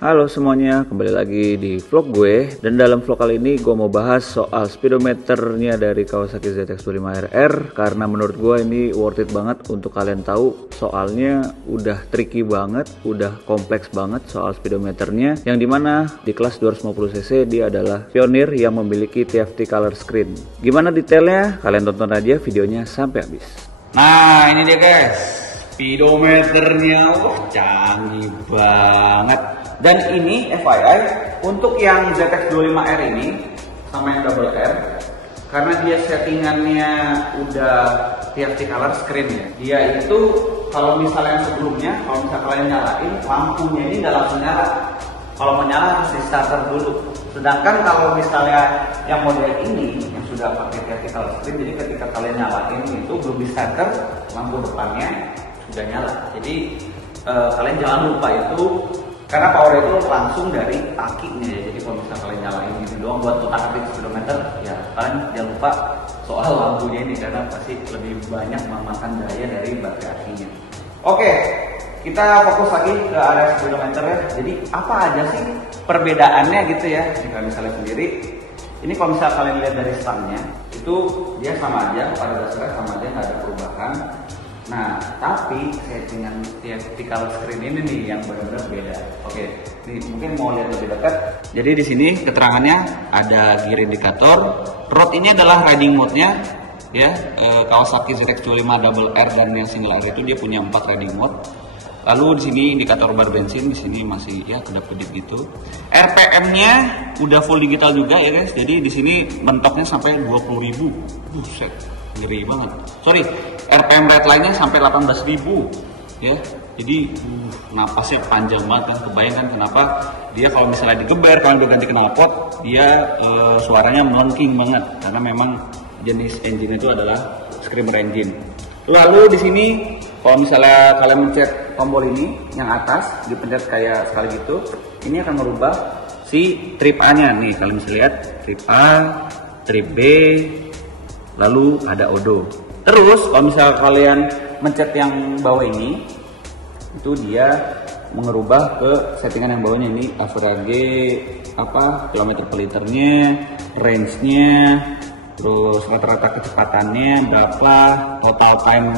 Halo semuanya, kembali lagi di vlog gue. Dan dalam vlog kali ini gue mau bahas soal speedometernya dari Kawasaki ZX25RR. Karena menurut gue ini worth it banget untuk kalian tahu. Soalnya udah tricky banget, udah kompleks banget soal speedometernya. Yang dimana di kelas 250cc dia adalah pionir yang memiliki TFT color screen. Gimana detailnya? Kalian tonton aja videonya sampai habis. Nah ini dia guys, speedometernya canggih banget. Dan ini FYI untuk yang ZX25R ini sama yang double R, karena dia settingannya udah TFT color screen ya. Dia itu kalau misalnya sebelumnya, kalau misalnya kalian nyalain lampunya ini nggak langsung nyala. Kalau mau nyala harus di starter dulu. Sedangkan kalau misalnya yang model ini yang sudah pakai TFT color screen, jadi ketika kalian nyalain itu belum di starter, lampu depannya sudah nyala. Jadi kalian jangan lupa itu. Karena power itu langsung dari akinya ya. Jadi kalau misalnya kalian nyalain gitu doang buat otak-atik speedometer, ya kalian jangan lupa soal lampunya ini karena pasti lebih banyak memakan daya dari baterai akinya. Oke, kita fokus lagi ke area speedometer ya. Jadi apa aja sih perbedaannya gitu ya? Jika misalnya sendiri, ini kalau misalnya kalian lihat dari stangnya, itu dia sama aja, pada dasarnya sama aja, nggak ada perubahan. Nah, tapi settingan TFT color screen ini nih yang benar-benar beda. Oke, nih mungkin mau lihat lebih dekat. Jadi di sini keterangannya ada gear indikator. Road ini adalah riding mode-nya ya. Kawasaki ZX25RR dan yang single R itu dia punya 4 riding mode. Lalu di sini indikator bar bensin, di sini masih ya kedap-kedip gitu. RPM-nya udah full digital juga ya guys. Jadi di sini mentoknya sampai 20.000. Buset, ngeri banget. Sorry, RPM redline-nya sampai 18.000 ya. Jadi napasnya panjang banget kan. Kebayang kan kenapa dia kalau misalnya digeber, kalau udah ganti knalpot, dia suaranya melengking banget karena memang jenis engine itu adalah screamer engine. Lalu di sini kalau misalnya kalian mencet tombol ini yang atas dipencet kayak sekali gitu, ini akan merubah si trip A-nya nih. Kalian bisa lihat trip A, trip B, lalu ada odo. Terus kalau misalnya kalian mencet yang bawah ini, itu dia merubah ke settingan yang bawahnya ini, average kilometer per liternya, range-nya, terus rata-rata kecepatannya berapa, total time.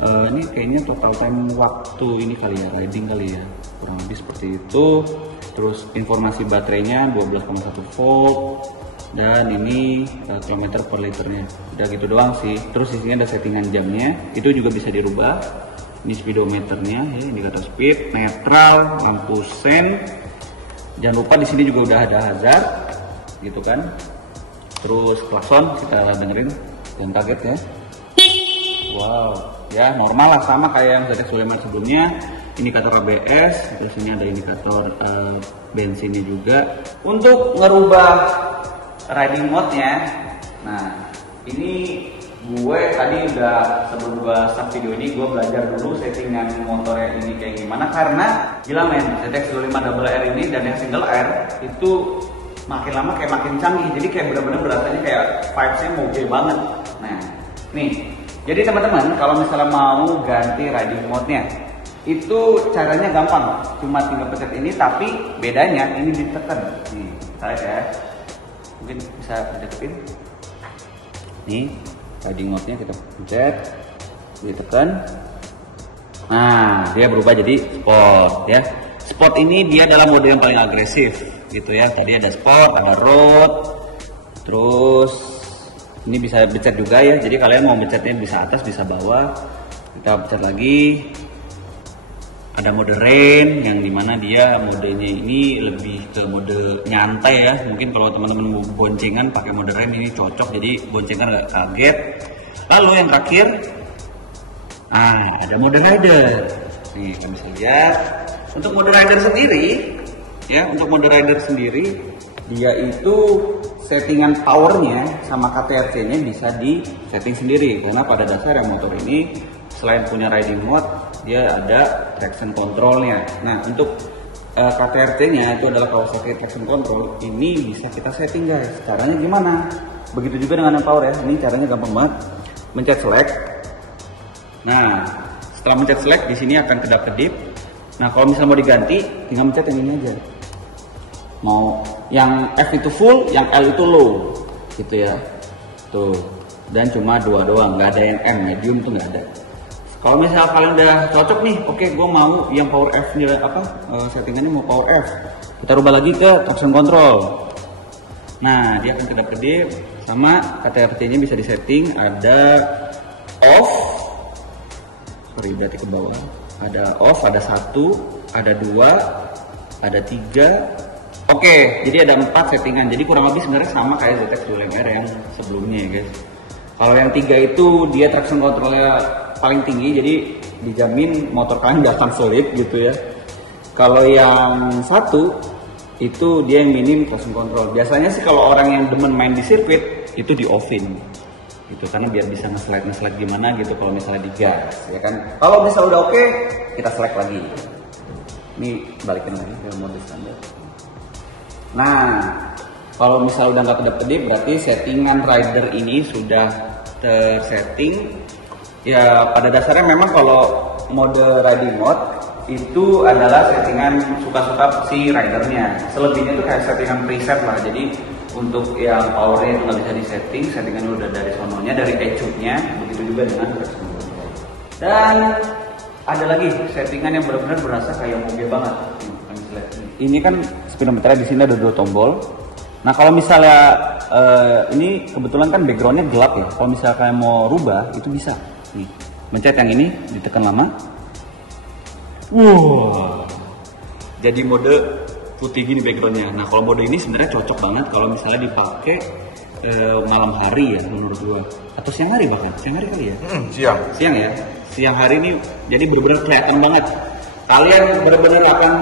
Ini kayaknya total time waktu ini kali ya, riding kali ya, kurang lebih seperti itu. Terus informasi baterainya 12,1 volt. Dan ini kilometer per liternya. Udah gitu doang sih. Terus di sini ada settingan jamnya, itu juga bisa dirubah. Ini speedometernya ya, indikator speed, netral, lampu sen. Jangan lupa di sini juga udah ada hazard gitu kan. Terus klakson kita dengerin, jangan kaget ya. Wow, ya normal lah, sama kayak yang ZX25 sebelumnya. Indikator ABS, terus ini ada indikator bensinnya juga. Untuk ngerubah riding mode-nya, nah ini gue tadi udah sebelum gue start video ini gue belajar dulu settingan motornya ini kayak gimana, karena gila men, ZX25RR ini dan yang single R itu makin lama kayak makin canggih, jadi kayak bener-bener berasanya kayak vibes-nya moge banget. Nah nih, jadi teman-teman kalau misalnya mau ganti riding mode-nya itu caranya gampang, cuma tinggal pencet ini, tapi bedanya ini ditekan nih, tarik ya. Mungkin bisa deketin nih riding mode-nya, kita pencet, ditekan, nah dia berubah jadi sport ya. Sport ini dia adalah mode yang paling agresif gitu ya. Tadi ada sport, ada road, terus ini bisa pencet juga ya, jadi kalian mau pencetnya bisa atas bisa bawah. Kita pencet lagi, ada mode rain yang dimana dia modenya ini lebih ke mode nyantai ya. Mungkin kalau teman-teman boncengan pakai mode rain ini cocok, jadi boncengan nggak kaget. Lalu yang terakhir ada mode rider nih, kalian bisa lihat. Untuk mode rider sendiri ya, untuk mode rider sendiri dia itu settingan powernya sama KTRC nya bisa di setting sendiri, karena pada dasar yang motor ini selain punya riding mode dia ada traction controlnya. Nah untuk KTRT-nya itu adalah Kawasaki Traction Control, ini bisa kita setting guys. Caranya gimana? Begitu juga dengan yang power ya. Ini caranya gampang banget. Mencet select. Nah setelah mencet select, di sini akan kedap-kedip Nah kalau misalnya mau diganti, tinggal mencet yang ini aja. Mau yang F itu full, yang L itu low, gitu ya. Tuh. Dan cuma 2 doang, nggak ada yang M, medium tuh nggak ada. Kalau misalnya kalian udah cocok nih, oke, gue mau yang power F nih, settingannya mau power F. Kita rubah lagi ke traction control. Nah, dia akan kedap-kedip, sama KTRT-nya bisa disetting. Ada off, sorry berarti ke bawah. Ada off, ada 1, ada 2, ada 3. Oke, jadi ada 4 settingan. Jadi kurang lebih sebenarnya sama kayak ZX 25R yang sebelumnya ya guys. Kalau yang 3 itu dia traction controlnya paling tinggi, jadi dijamin motor kalian gak akan sulit gitu ya. Kalau yang 1 itu dia yang minim traction control. Biasanya sih kalau orang yang demen main di sirkuit itu di offin gitu, karena biar bisa nge-slide gimana gitu kalau misalnya digas ya kan. Kalau misalnya udah oke, kita select lagi. Ini balikin lagi ke mode standar. Nah, kalau misalnya udah nggak kedap-kedip, berarti settingan rider ini sudah tersetting. Ya pada dasarnya memang kalau mode riding mode itu adalah settingan suka-suka si ridernya. Selebihnya itu kayak settingan preset lah. Jadi untuk yang powernya itu nggak bisa disetting, settingannya udah dari sononya, dari ECU-nya. Begitu juga dengan traction control. Dan ada lagi settingan yang benar-benar berasa kayak mobil banget. Ini kan speedometernya di sini ada 2 tombol. Nah kalau misalnya ini kebetulan kan backgroundnya gelap ya. Kalau misalnya kalian mau rubah itu bisa. Nih, mencet yang ini, ditekan lama. Wow, jadi mode putih gini backgroundnya. Nah kalau mode ini sebenarnya cocok banget kalau misalnya dipakai malam hari ya menurut gua, atau siang hari bahkan. Siang hari kali ya? Siang ya. Siang hari ini jadi benar-benar kelihatan banget. Kalian benar-benar akan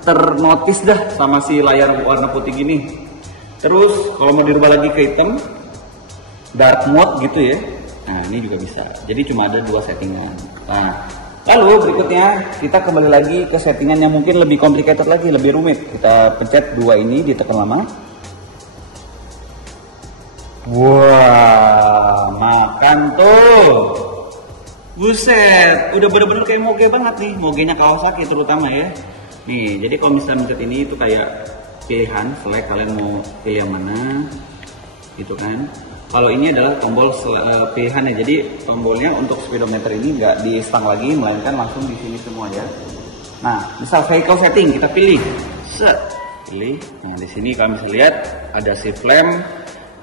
ternotis dah sama si layar warna putih gini. Terus kalau mau dirubah lagi ke hitam, dark mode gitu ya. Nah ini juga bisa. Jadi cuma ada 2 settingan. Nah lalu berikutnya kita kembali lagi ke settingan yang mungkin lebih complicated lagi, lebih rumit. Kita pencet 2 ini, ditekan lama. Wah, makan tuh. Buset, udah bener-bener kayak moge banget nih. Mogenya Kawasaki terutama ya. Nih, jadi kalau misalnya mencet ini itu kayak pilihan flag, kalian mau pilih yang mana gitu kan. Kalau ini adalah tombol pilihannya, jadi tombolnya untuk speedometer ini nggak di stang lagi, melainkan langsung di sini semua ya. Nah, misal vehicle setting kita pilih, pilih. Nah di sini kalian bisa lihat ada shift lamp.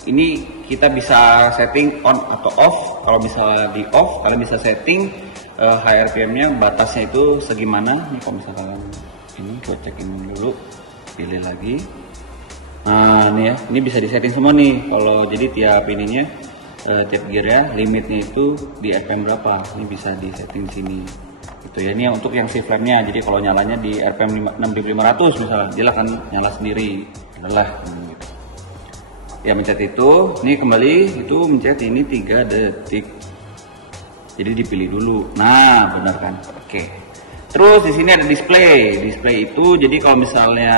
Ini kita bisa setting on atau off. Kalau misalnya di off, kalian bisa setting HRPM-nya, batasnya itu segimana. Ini kalau misalnya ini gue cekin dulu, pilih lagi. Nah ini ya, ini bisa disetting semua nih. Kalau jadi tiap ininya, tiap gearnya limitnya itu di RPM berapa, ini bisa disetting di sini. Gitu ya. Ini untuk yang shift lampnya. Jadi kalau nyalanya di RPM 6500 misalnya, dia akan nyala sendiri. Adalah. Gitu. Ya mencet itu, ini kembali itu mencet ini 3 detik. Jadi dipilih dulu. Nah benar kan? Oke. Terus di sini ada display. Display itu jadi kalau misalnya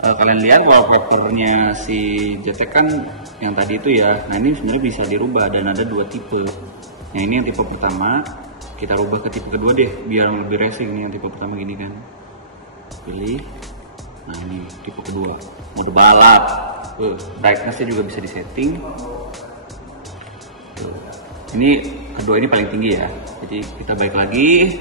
kalian lihat wallpapernya si JTEK kan yang tadi itu ya. Nah ini sebenarnya bisa dirubah dan ada 2 tipe. Nah ini yang tipe pertama, kita rubah ke tipe kedua deh biar lebih racing. Nih yang tipe pertama gini kan, pilih. Nah ini tipe kedua, mode balap. Brightness-nya juga bisa disetting. Ini kedua ini paling tinggi ya. Jadi kita balik lagi.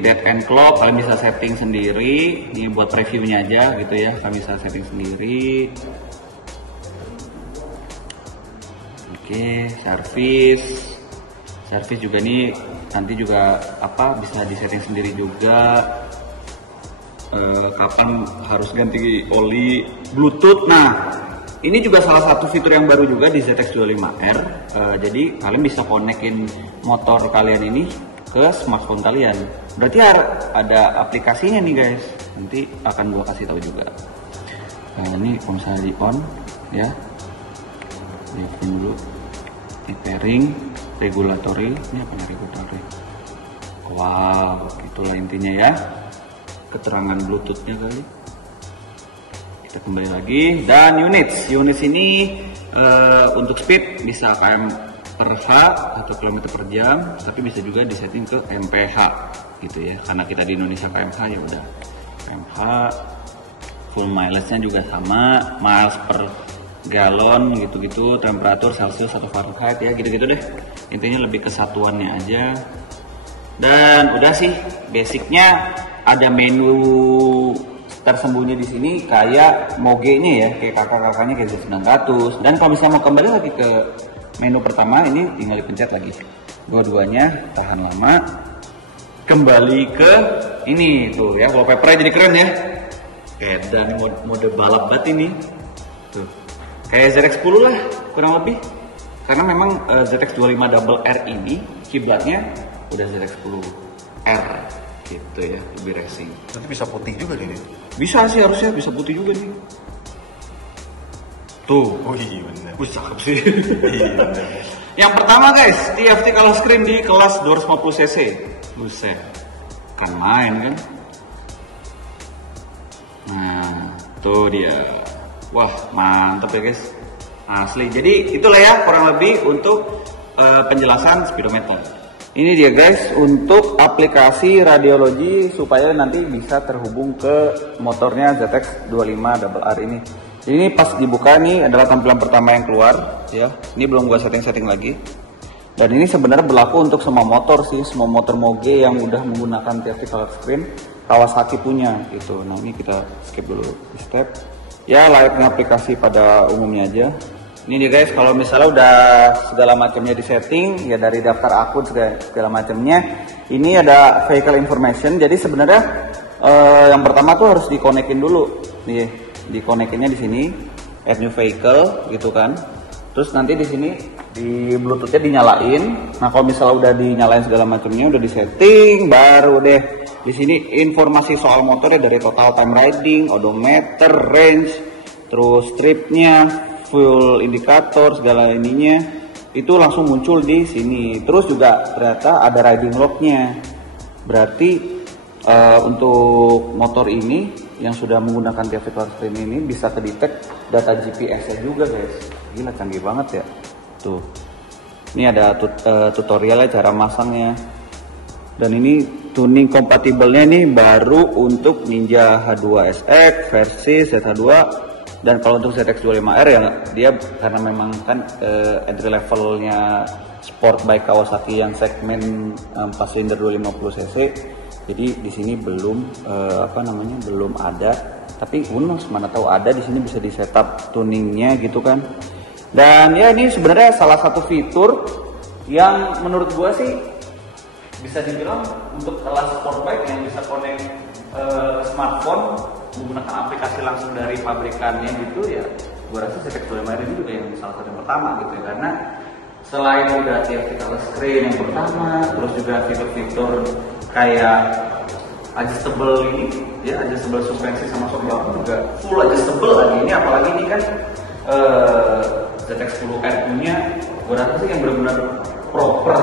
Dead end clock kalian bisa setting sendiri. Ini buat previewnya aja gitu ya, kalian bisa setting sendiri. Oke, service juga nih nanti juga apa bisa disetting sendiri juga. Kapan harus ganti oli, Bluetooth. Nah ini juga salah satu fitur yang baru juga di ZX25R. Jadi kalian bisa konekin motor kalian ini ke smartphone kalian. Berarti ada aplikasinya nih guys. Nanti akan gua kasih tahu juga. Nah ini kalau misalnya di on ya, di on dulu. Ini pairing, regulatory. Ini apa nih regulatory? Wow, itulah intinya ya. Keterangan Bluetoothnya kali. Kita kembali lagi dan units ini untuk speed bisa kalian per H atau kilometer per jam, tapi bisa juga disetting ke mph gitu ya, karena kita di Indonesia kmh ya udah kmh. Full mileage-nya juga sama, miles per galon gitu-gitu, temperatur Celsius atau Fahrenheit ya gitu-gitu deh, intinya lebih ke satuannya aja. Dan udah sih basicnya. Ada menu tersembunyi di sini kayak Moge-nya ya, kayak kakak-kakaknya kayak Z900. Dan kalau misalnya mau kembali lagi ke menu pertama, ini tinggal dipencet lagi, dua-duanya tahan lama. Kembali ke ini tuh ya, wallpaper-nya jadi keren ya, dan mode balap banget ini tuh, kayak ZX10 lah kurang lebih, karena memang ZX25RR ini kiblatnya udah ZX10R gitu ya, lebih racing. Nanti bisa putih juga nih. Bisa sih, harusnya bisa putih juga nih. Tuh. Oh iya bener. Wih, cakep sih. Iya bener. Yang pertama guys, TFT color screen di kelas 250 cc. Buset, kan main kan. Nah, tuh dia. Wah, mantep ya guys. Asli. Jadi itulah ya kurang lebih untuk penjelasan speedometer. Ini dia guys untuk aplikasi radiologi supaya nanti bisa terhubung ke motornya ZX25RR ini. Ini pas dibuka nih adalah tampilan pertama yang keluar ya. Ini belum gua setting lagi. Dan ini sebenarnya berlaku untuk semua motor sih, semua motor Moge yang udah menggunakan TFT color screen Kawasaki punya gitu. Nah, ini kita skip dulu di step. Ya layaknya aplikasi pada umumnya aja. Ini dia guys, kalau misalnya udah segala macamnya di setting ya, dari daftar akun segala macamnya, ini ada vehicle information. Jadi sebenarnya yang pertama tuh harus dikonekin dulu nih, dikonekinnya di sini add new vehicle gitu kan. Terus nanti di sini di bluetoothnya dinyalain. Nah kalau misalnya udah dinyalain segala macamnya, udah di setting, baru deh di sini informasi soal motornya dari total time riding, odometer, range, terus tripnya, fuel indikator, segala ininya itu langsung muncul di sini. Terus juga ternyata ada riding lognya. Berarti untuk motor ini yang sudah menggunakan TFT color screen ini bisa kedetek data GPS-nya juga guys. Gila, canggih banget ya. Tuh. Ini ada tutorialnya cara masangnya. Dan ini tuning kompatibelnya nih baru untuk Ninja H2SX versi ZH2. Dan kalau untuk ZX25R ya dia karena memang kan entry levelnya sport bike Kawasaki yang segmen 4 silinder 250 cc, jadi di sini belum belum ada, tapi unos mana tahu ada di sini bisa di setup tuningnya gitu kan. Dan ya ini sebenarnya salah satu fitur yang menurut gua sih bisa dibilang untuk kelas sport bike yang bisa connect smartphone menggunakan aplikasi langsung dari pabrikannya gitu ya. Gua rasa ZX25R ini juga yang salah satu yang pertama gitu ya, karena selain udah TFT color screen yang pertama, terus juga fitur-fitur kayak adjustable ini ya, adjustable suspensi sama shock belakang juga full adjustable lagi. Ini apalagi ini kan ZX10R punya, gua rasa sih yang benar-benar proper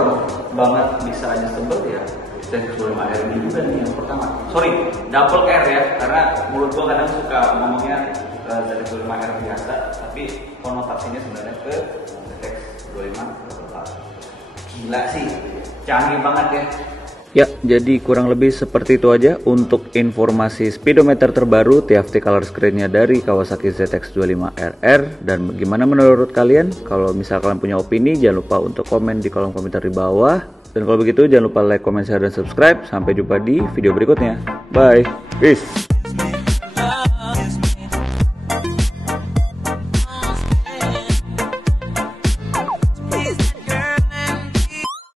banget bisa adjustable ya ZX25R ini juga nih yang pertama. Sorry, double R ya, karena mulut gua kadang suka ngomongnya ZX25R biasa, tapi konotasinya sebenarnya ke ZX25R. Gila sih, canggih banget ya. Ya, jadi kurang lebih seperti itu aja untuk informasi speedometer terbaru TFT color screen-nya dari Kawasaki ZX25RR. Dan gimana menurut kalian? Kalau misal kalian punya opini, jangan lupa untuk komen di kolom komentar di bawah. Dan kalau begitu jangan lupa like, comment, share, dan subscribe. Sampai jumpa di video berikutnya. Bye. Peace.